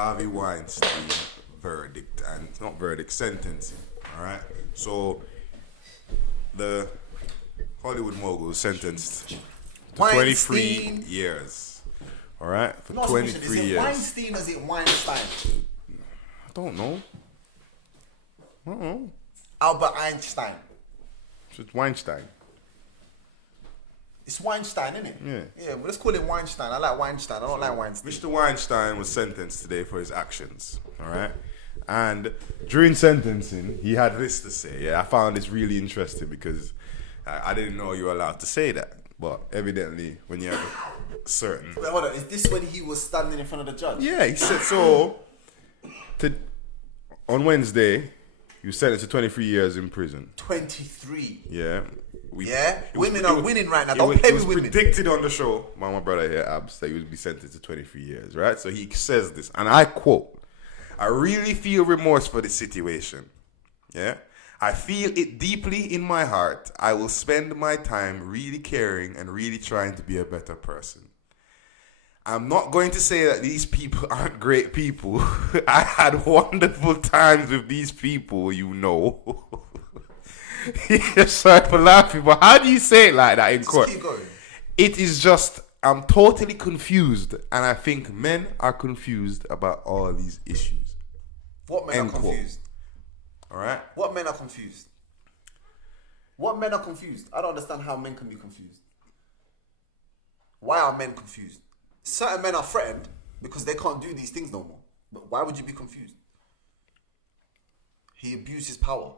Harvey Weinstein verdict, and not verdict, sentencing. All right. So the Hollywood mogul sentenced to 23 years. All right, for 23 is it years. Weinstein or is it Weinstein? I don't know. Albert Einstein. It's Weinstein. It's Weinstein, isn't it? Yeah. Yeah, well, let's call it Weinstein. I like Weinstein. I don't like Weinstein. Mr. Weinstein was sentenced today for his actions. All right. And during sentencing, he had this to say. Yeah, I found this really interesting because I didn't know you were allowed to say that. But evidently, when you have a certain... Wait, hold on. Is this when he was standing in front of the judge? Yeah, he said so. On Wednesday, he was sentenced to 23 years in prison. 23. Yeah. Women are winning right now. Don't play with women. It was predicted on the show, my brother here, Abs, that he would be sentenced to 23 years, right? So he says this, and I quote, "I really feel remorse for this situation. Yeah? I feel it deeply in my heart. I will spend my time really caring and really trying to be a better person. I'm not going to say that these people aren't great people. I had wonderful times with these people, you know." Sorry for laughing, but how do you say it like that in court? Keep going. It is just, I'm totally confused, and I think men are confused about all these issues. What men are confused? All right? What men are confused? What men are confused? I don't understand how men can be confused. Why are men confused? Certain men are threatened because they can't do these things no more. But why would you be confused? He abused his power.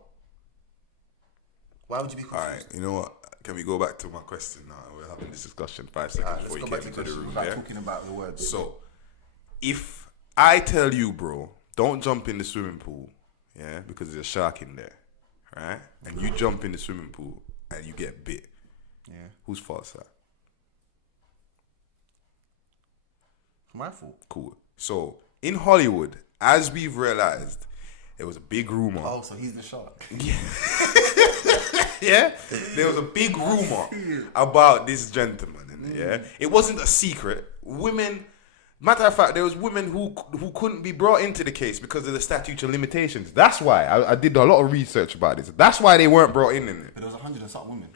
Why would you be confused? All right, you know what? Can we go back to my question now? We're having this discussion 5 seconds before you came into the room. Without talking about the words. So, if I tell you, bro, don't jump in the swimming pool, yeah, because there's a shark in there, right? And you jump in the swimming pool and you get bit. Yeah. Whose fault is that? My fault. Cool. So, in Hollywood, as we've realized, there was a big rumor. Oh, so he's the shark. Yeah, there was a big rumor about this gentleman. Yeah, it wasn't a secret. Women, matter of fact, there was women who couldn't be brought into the case because of the statute of limitations. That's why I did a lot of research about this. That's why they weren't brought in it. But there was 100 and something women.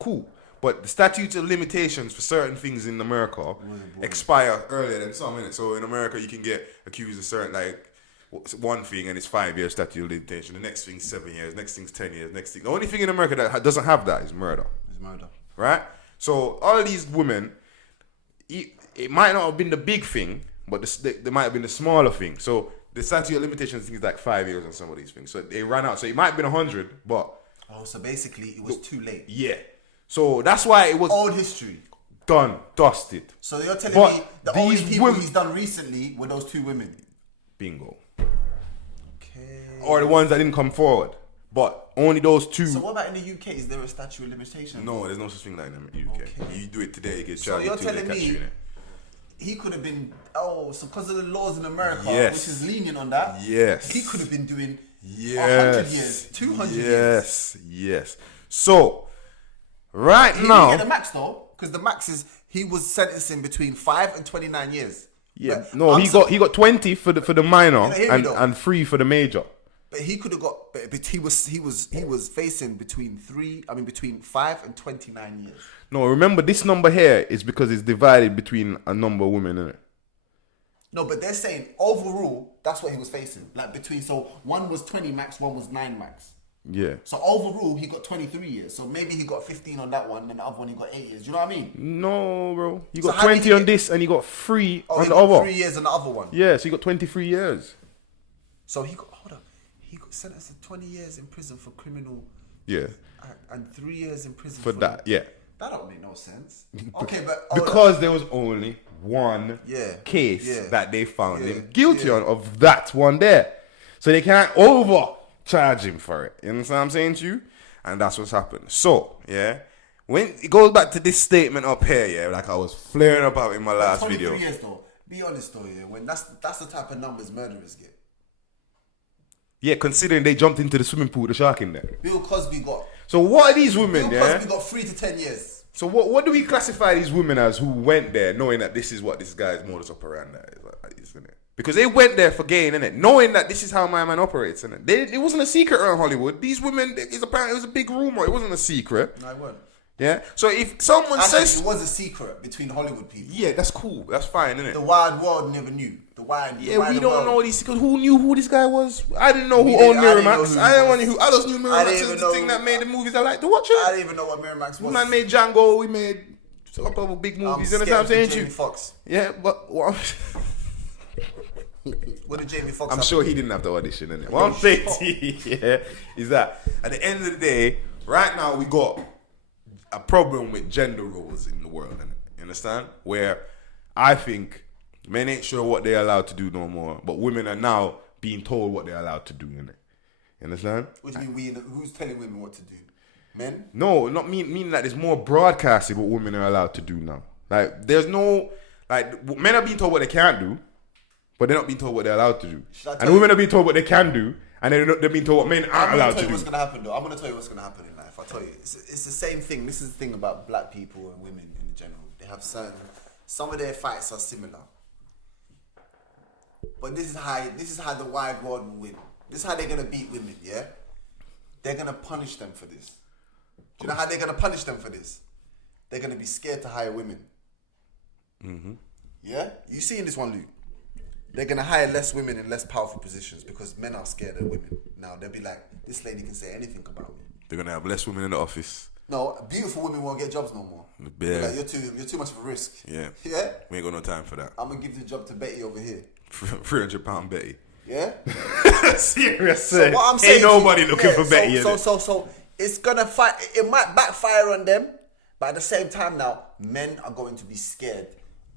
Cool, but the statute of limitations for certain things in America expire earlier than some, innit? So in America, you can get accused of certain, like, one thing and it's 5 years statute of limitation. The next thing's 7 years. Next thing's 10 years. Next thing. The only thing in America that doesn't have that is murder. It's murder. Right? So all of these women, it might not have been the big thing, but there might have been the smaller thing. So the statute of limitations thing is like 5 years on some of these things. So they ran out. So it might have been 100, but... Oh, so basically it was too late. Yeah. So that's why it was... Old history. Done. Dusted. So you're telling But me the only these people women- he's done recently were those two women? Bingo. Okay. Or the ones that didn't come forward. But only those two... So what about in the UK? Is there a statute of limitation? No, there's no such thing like that in the UK. Okay. You do it today, you get So charged you're until they telling catch you me in it. he could have been... Oh, so because of the laws in America, Yes. which is lenient on that, Yes. he could have been doing 100 Yes. years, 200 years. Yes, yes. So, right He now... didn't get the max though, because the max is he was sentencing between 5 and 29 years. Yeah, But no, he got 20 for the minor hear me though. and 3 for the major. But he could have got. But he was facing between 5 and 29 years. No, remember this number here is because it's divided between a number of women, innit? No, but they're saying overall that's what he was facing. Like between, so one was 20 max, one was 9 max. Yeah. So overall he got 23 years. So maybe he got 15 on that one, and the other one he got 8 years. Do you know what I mean? No, bro. You So got how did 20 he on get- this and you got 3 Oh, on he the got other. 3 years on the other one. Yeah, so you got 23 years. So he got he got sentenced to 20 years in prison for criminal Yeah. act and 3 years in prison For that, yeah. That don't make no sense. Okay, but Because there was only one case that they found him guilty on of that one there. So they can't overcharge him for it. You know what I'm saying to you? And that's what's happened. So, yeah, when it goes back to this statement up here, yeah, like I was flaring about in my last 23 video. years though. Be honest though, yeah. When that's the type of numbers murderers get. Yeah, considering they jumped into the swimming pool with the shark in there. Bill Cosby got. So what are these women, Bill yeah? Cosby got 3 to 10 years. So what do we classify these women as who went there knowing that this is what this guy's modus operandi is, isn't it? Because they went there for gain, innit? Knowing that this is how my man operates, innit? It wasn't a secret around Hollywood. These women, apparently it was a big rumor. It wasn't a secret. No, it wasn't. Yeah? So if someone says... it was a secret between Hollywood people. Yeah, that's cool. That's fine, innit? The wide world never knew. We don't know these... Because who knew who this guy was? I didn't know who owned Miramax. I just knew Miramax is the thing that made the movies I like to watch. I didn't even know what Miramax was. Man made Django. We made a couple of big movies. You know what I'm saying? Jamie Foxx. Yeah, but... What did Jamie Foxx I'm sure he didn't have the audition, innit? What I'm saying to you, is that at the end of the day, right now we got a problem with gender roles in the world, innit? You understand? Where I think men ain't sure what they're allowed to do no more, but women are now being told what they're allowed to do, innit? You understand? What do you mean who's telling women what to do? Men? No, not meaning that there's more broadcasting what women are allowed to do now. Like, there's no... Like, men are being told what they can't do, but they're not being told what they're allowed to do. And women are being told what they can do, and they're being told what men aren't allowed to do. I'm going to tell you what's going to happen, though. I'm going to tell you what's going to happen in life. I'll tell you. It's the same thing. This is the thing about black people and women in general. They have some of their fights are similar. But this is how the wide world will win. This is how they're going to beat women, yeah? They're going to punish them for this. Do you know how they're going to punish them for this? They're going to be scared to hire women. Mm-hmm. Yeah? You seeing this one, Luke? They're going to hire less women in less powerful positions because men are scared of women. Now, they'll be like, this lady can say anything about me. They're going to have less women in the office. No, beautiful women won't get jobs no more. Yeah. Like, you're too much of a risk. Yeah. Yeah? We ain't got no time for that. I'm going to give the job to Betty over here. £300 Betty. Yeah? Serious. So what I'm saying, ain't nobody looking for Betty. So it's gonna fight. It might backfire on them, but at the same time, now men are going to be scared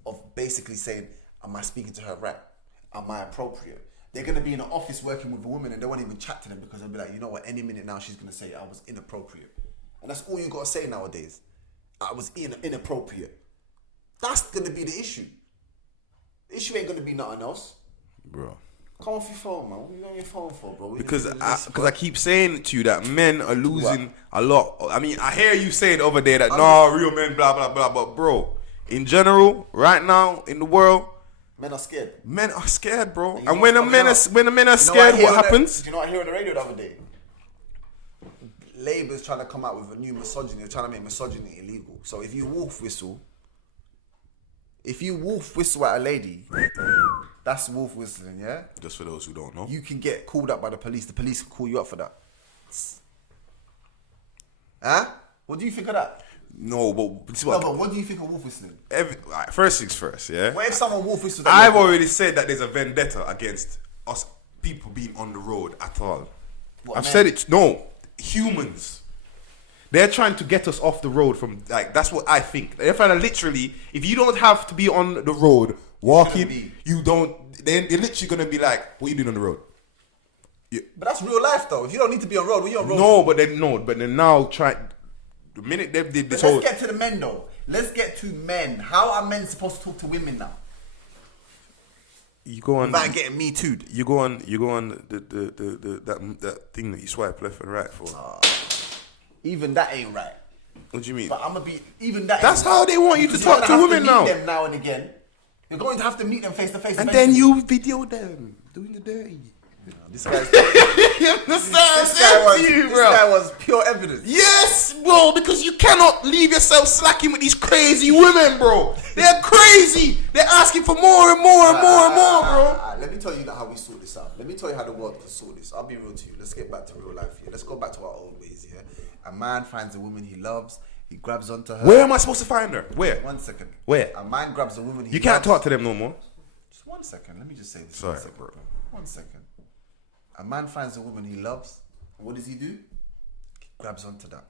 of basically saying, "Am I speaking to her right? Am I appropriate?" They're gonna be in an office working with a woman, and they won't even chat to them because they'll be like, "You know what? Any minute now, she's gonna say I was inappropriate," and that's all you gotta say nowadays. I was inappropriate. That's gonna be the issue. The issue ain't gonna be nothing else, bro. Come off your phone, man. What are you on your phone for, bro? Because I keep saying to you that men are losing a lot. I mean, I hear you saying over there that real men, blah blah blah. But bro, in general, right now in the world, men are scared. Men are scared, bro. And when the men are scared, what happens? You know what I hear on the radio the other day? Labour's trying to come out with a new misogyny. They're trying to make misogyny illegal. So if you wolf whistle at a lady, that's wolf whistling, yeah? Just for those who don't know. You can get called up by the police. The police can call you up for that. Huh? What do you think of that? No, but what do you think of wolf whistling? Right, first things first, yeah? What if someone wolf whistles? I've already said that there's a vendetta against us people being on the road at all. I've said it. No, humans. They're trying to get us off the road from, like, that's what I think. They're trying to literally, if you don't have to be on the road walking, they're literally going to be like, what are you doing on the road? Yeah. But that's real life, though. If you don't need to be on road, what are you on road? But they're now trying, the minute they did this Let's get to the men, though. Let's get to men. How are men supposed to talk to women now? You go on. Without getting me too. You go on that thing that you swipe left and right for. Even that ain't right. What do you mean? But I'm gonna be even that. That's how they want you to talk to women now. Them now and again. You're going to have to meet them face to face. And then you video them doing the dirty. This guy was pure evidence. Yes, bro, because you cannot leave yourself slacking with these crazy women, bro. They're crazy. They're asking for more and more and more and more, bro. Let me tell you how we sort this out. Let me tell you how the world can sort this. I'll be real to you. Let's get back to real life here. Let's go back to our old ways here. A man finds a woman he loves. He grabs onto her. Where am I supposed to find her? Where? 1 second. Where? A man grabs a woman he loves. You can't talk to them no more. Just 1 second. Let me just say this. Sorry, 1 second, bro. 1 second. A man finds a woman he loves. What does he do? He grabs onto that.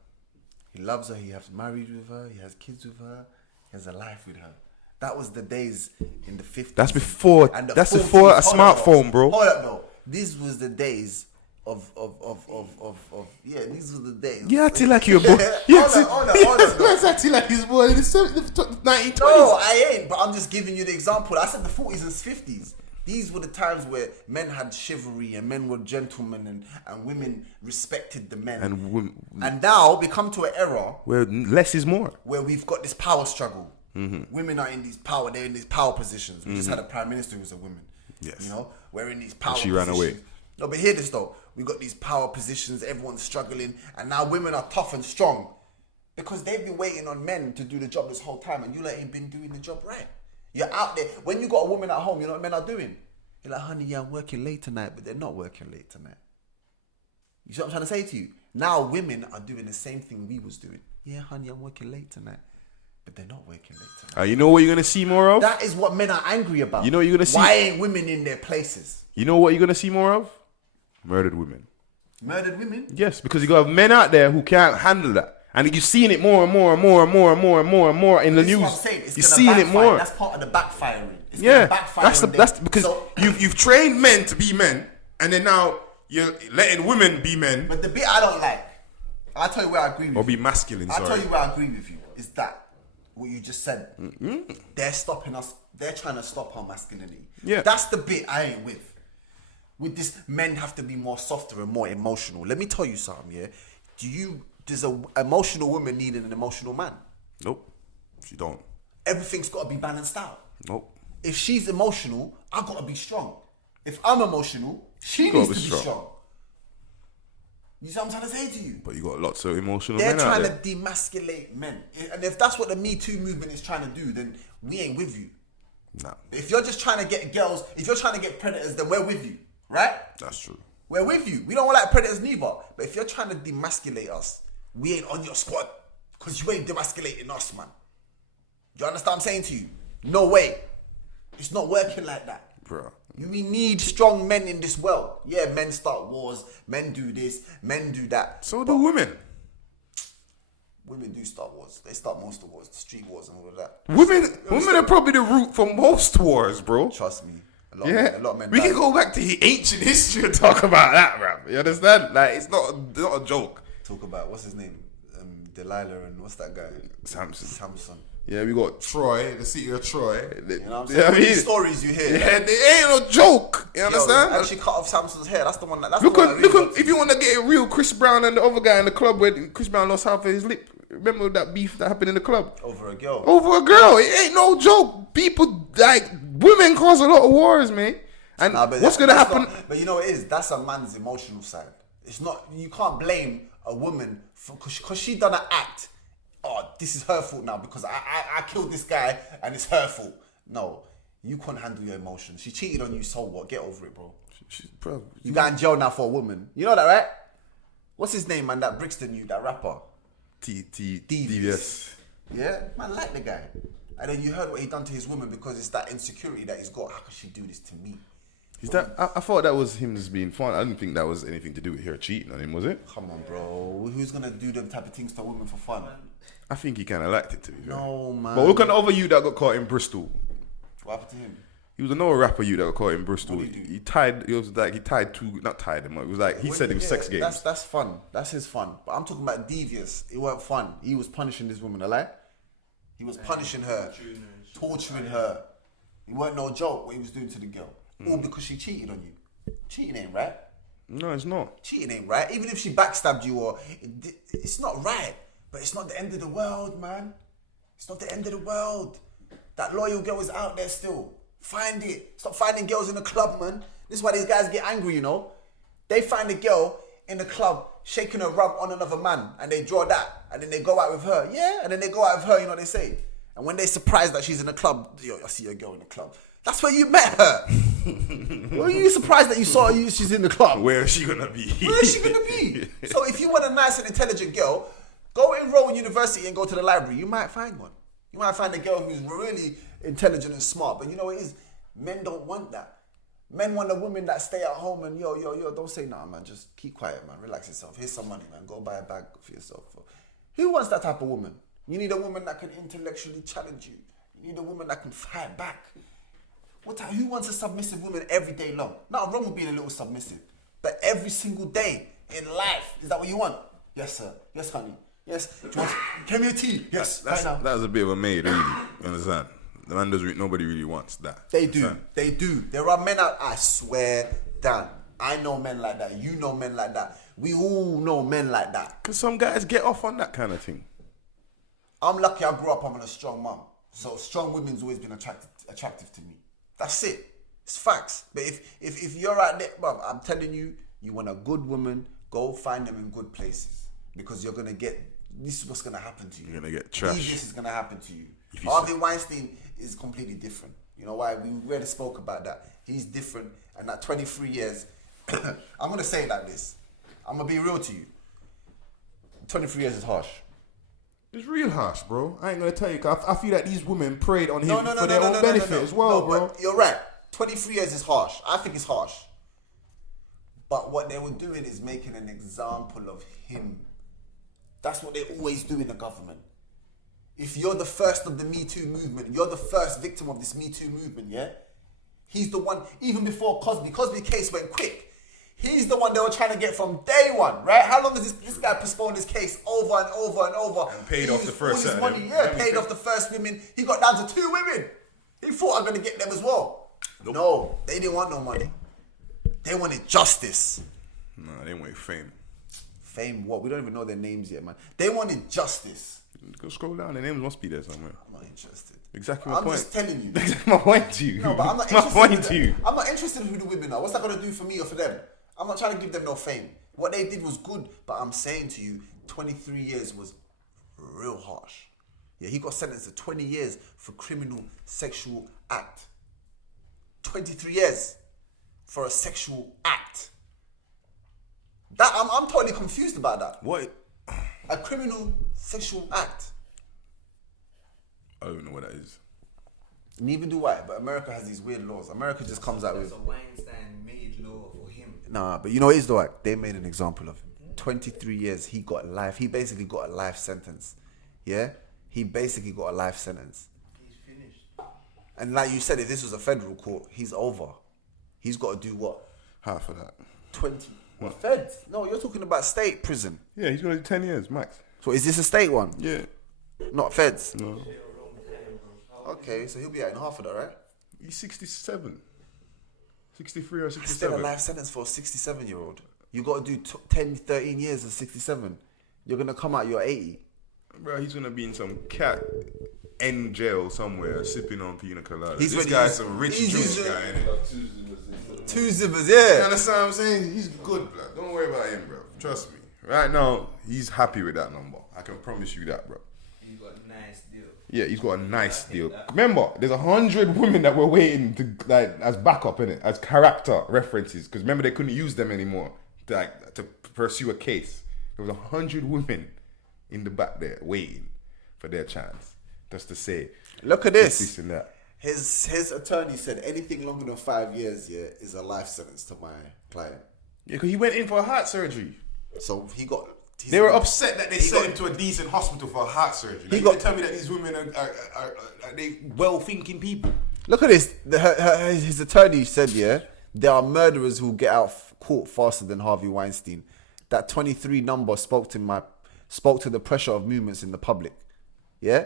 He loves her. He has married with her. He has kids with her. He has a life with her. That was the days in the 50s. That's before. That's before a smartphone, bro. Hold up, bro. These was the days of these were the days. You acting like you're born. Hold on. Man's acting like he's born in the 1920s. No, I ain't. But I'm just giving you the example. I said the 40s and 50s. These were the times where men had chivalry and men were gentlemen and women respected the men. And now we come to an era where less is more. Where we've got this power struggle. Mm-hmm. Women are in these power positions. We just had a prime minister who was a woman. Yes. You know, we're in these power she positions. ran away. No, but hear this though. We got these power positions, everyone's struggling, and now women are tough and strong. Because they've been waiting on men to do the job this whole time, and you ain't been doing the job right. You're out there. When you got a woman at home, you know what men are doing? You're like, honey, yeah, I'm working late tonight, but they're not working late tonight. You see what I'm trying to say to you? Now women are doing the same thing we was doing. Yeah, honey, I'm working late tonight, but they're not working late tonight. You know what you're gonna see more of? That is what men are angry about. You know what you're gonna see? Why ain't women in their places? You know what you're gonna see more of? Murdered women. Murdered women? Yes, because you got men out there who can't handle that. And you're seeing it more and more and more and more and more and more and more in the news. What I'm saying. You're seeing it more. That's part of the backfiring. It's that's because you've trained men to be men, and then now you're letting women be men. But the bit I don't like, I'll tell you where I agree with you. Or be masculine, I'll tell you where I agree with you, is that what you just said. Mm-hmm. They're stopping us. They're trying to stop our masculinity. Yeah. That's the bit I ain't with. With this, men have to be more softer and more emotional. Let me tell you something, yeah? Does an emotional woman need an emotional man? Nope. She don't. Everything's got to be balanced out. Nope. If she's emotional, I got to be strong. If I'm emotional, she needs to be strong. You see what I'm trying to say to you? But you got lots of emotional They're men out trying there. to demasculate men. And if that's what the Me Too movement is trying to do, then we ain't with you. Nah. If you're just trying to get girls, if you're trying to get predators, then we're with you. Right? That's true. We're with you. We don't want like predators neither. But if you're trying to demasculate us, we ain't on your squad. Because you ain't demasculating us, man. You understand what I'm saying to you? No way. It's not working like that. Bro. We need strong men in this world. Yeah, men start wars, men do this, men do that. So do women. Women do start wars. They start most of the wars, the street wars and all of that. Women are probably the root for most wars, bro. Trust me. A lot of men we die. can go back to ancient history and talk about that, bro. You understand? Like, it's not a joke. Talk about, what's his name? Delilah and what's that guy? Samson. Yeah, we got Troy, the city of Troy. You know what I'm saying? These stories you hear. Yeah, they ain't no joke. You understand? Actually cut off Samson's hair. That's the one. Look, if you want to get a real Chris Brown and the other guy in the club where Chris Brown lost half of his lip. Remember that beef that happened in the club? Over a girl. It ain't no joke. People, like, women cause a lot of wars, man. And what's going to happen? But you know what it is? That's a man's emotional side. It's not, you can't blame a woman because she done an act. Oh, this is her fault now because I killed this guy and it's her fault. No, you couldn't handle your emotions. She cheated on you, so what? Get over it, bro. Bro, You got in jail now for a woman. You know that, right? What's his name, man? That Brixton you, that rapper. DVS. Yeah, man, like the guy. And then you heard what he done to his woman because it's that insecurity that he's got. How could she do this to me? Is that? I thought that was him just being fun. I didn't think that was anything to do with her cheating on him, was it? Come on, bro. Who's gonna do them type of things to a woman for fun? I think he kind of liked it, to be fair. No, man. But look at the other you that got caught in Bristol. What happened to him? He was another rapper you that got caught in Bristol. What did he do? He tied two, not tied him up. It was like, he said it was sex games. That's fun. That's his fun. But I'm talking about devious. It weren't fun. He was punishing this woman, a lie? He was punishing her, torturing her. It weren't no joke what he was doing to the girl. All because she cheated on you. Cheating ain't right. No, it's not. Cheating ain't right. Even if she backstabbed you or... It's not right. But it's not the end of the world, man. It's not the end of the world. That loyal girl is out there still. Find it. Stop finding girls in the club, man. This is why these guys get angry, you know. They find a girl in the club shaking her rump on another man and they draw that and then they go out with her. Yeah, and then they go out with her, you know what they say. And when they're surprised that she's in the club, yo, I see a girl in the club. That's where you met her. Were you surprised that you saw her, she's in the club? Where is she gonna be? Where is she gonna be? So if you want a nice and intelligent girl, go enroll in university and go to the library. You might find one. You might find a girl who's really intelligent and smart. But you know what it is? Men don't want that. Men want a woman that stay at home and yo, don't say nothing, man. Just keep quiet, man. Relax yourself. Here's some money, man. Go buy a bag for yourself. Who wants that type of woman? You need a woman that can intellectually challenge you. You need a woman that can fight back. Who wants a submissive woman every day long? Nothing wrong with being a little submissive. But every single day in life, is that what you want? Yes, sir. Yes, honey. Yes. Do you want give me a tea? Yes. That was a bit of a maid, really. You understand? The man nobody really wants that. They do. They do. There are men out, I swear down. I know men like that. You know men like that. We all know men like that. Because some guys get off on that kind of thing. I'm lucky I grew up, I'm with a strong mum. So strong women's always been attractive to me. That's it. It's facts. But if you're out there, bruv, I'm telling you, you want a good woman, go find them in good places. Because you're going to get, this is what's going to happen to you. You're going to get trash. This is going to happen to you. Harvey Weinstein is completely different. You know why? We already spoke about that. He's different. And that 23 years, I'm going to say it like this. I'm going to be real to you. 23 years is harsh. It's real harsh, bro. I ain't going to tell you. I feel like these women preyed on him for their own benefit as well, bro. But you're right. 23 years is harsh. I think it's harsh. But what they were doing is making an example of him. That's what they always do in the government. If you're the first of the Me Too movement, you're the first victim of this Me Too movement, yeah? He's the one, even before Cosby case went quick. He's the one they were trying to get from day one, right? How long has this guy postponed his case over and over and over? And paid off the first set. Money, paid off the first women. He got down to 2 women. He thought I'm going to get them as well. Nope. No, they didn't want no money. They wanted justice. No, they wanted fame. Fame what? We don't even know their names yet, man. They wanted justice. Go scroll down. Their names must be there somewhere. I'm not interested. Exactly my point. I'm just telling you. My point to you. No, but I'm not my point to you. I'm not interested in who the women are. What's that going to do for me or for them? I'm not trying to give them no fame. What they did was good, but I'm saying to you, 23 years was real harsh. Yeah, he got sentenced to 20 years for criminal sexual act. 23 years for a sexual act. That I'm totally confused about that. What? A criminal sexual act. I don't know what that is. Neither do I, but America has these weird laws. America just comes out with... So Weinstein made law for him. Nah, but you know what it is though? They made an example of him. 23 years, he got life. He basically got a life sentence. Yeah? He basically got a life sentence. He's finished. And like you said, if this was a federal court, he's over. He's got to do what? Half of that. 20. What? Feds? No, you're talking about state prison. Yeah, he's going to do 10 years, max. So is this a state one? Yeah. Not feds? No. Okay, so he'll be out in half of that, right? He's 67. 63 or Still a 67. life sentence for a 67-year-old. You got to do 10, 13 years of 67. You're going to come out, you're 80. Bro, he's going to be in some cat end jail somewhere sipping on pina colada. This guy's a rich Jewish guy, innit? 2 zippers, yeah. You understand what I'm saying? He's good, bro. Don't worry about him, bro. Trust me. Right now, he's happy with that number. I can promise you that, bro. He got a nice deal. Yeah, he's got a nice deal. Remember, there's 100 women that were waiting to like as backup in it, as character references. Because remember, they couldn't use them anymore to pursue a case. There was 100 women in the back there waiting for their chance, just to say, look at this. and that. His attorney said anything longer than 5 years, yeah, is a life sentence to my client. Yeah, because he went in for a heart surgery. So he got. They were upset that they sent him to a decent hospital for a heart surgery. They tell me that these women are they well-thinking people. Look at this. His attorney said, yeah, there are murderers who get out of court faster than Harvey Weinstein. That 23 number spoke to the pressure of movements in the public. Yeah?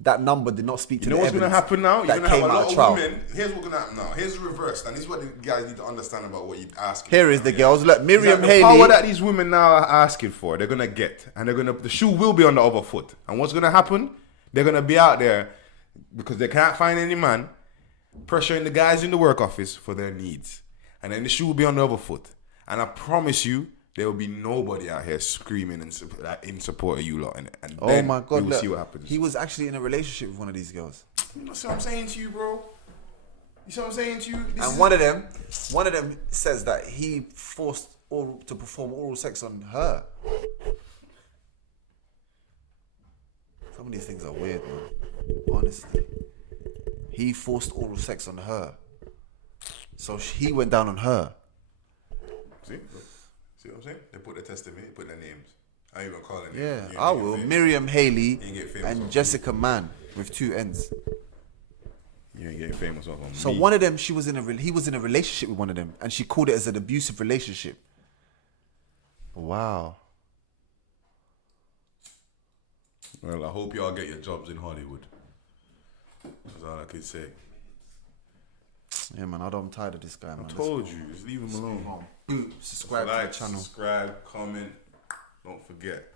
That number did not speak to the evidence. You know what's going to happen now? You're going to have a lot of women. Here's what's going to happen now. Here's the reverse. And this is what the guys need to understand about what you're asking. Here is the girls. Look, Miriam Haley. The power that these women now are asking for, they're going to get. And the shoe will be on the other foot. And what's going to happen? They're going to be out there because they can't find any man pressuring the guys in the work office for their needs. And then the shoe will be on the other foot. And I promise you, there will be nobody out here screaming in support of you lot. And oh then my God, we will see what happens. He was actually in a relationship with one of these girls. You know what I'm saying to you, bro? You see what I'm saying to you? And one of them says that he forced to perform oral sex on her. Some of these things are weird, man. Honestly. He forced oral sex on her. So he went down on her. See what I'm saying? They put their testimony, put their names. I ain't even call it. Yeah, I will. Miriam Haley and Jessica Mann with 2 N's. You ain't getting famous off on So me. one of them, he was in a relationship with one of them, and she called it as an abusive relationship. Wow. Well, I hope y'all get your jobs in Hollywood. That's all I could say. Yeah, man, I'm tired of this guy, man. I told you, just leave him alone. Subscribe to the channel. Subscribe, comment. Don't forget.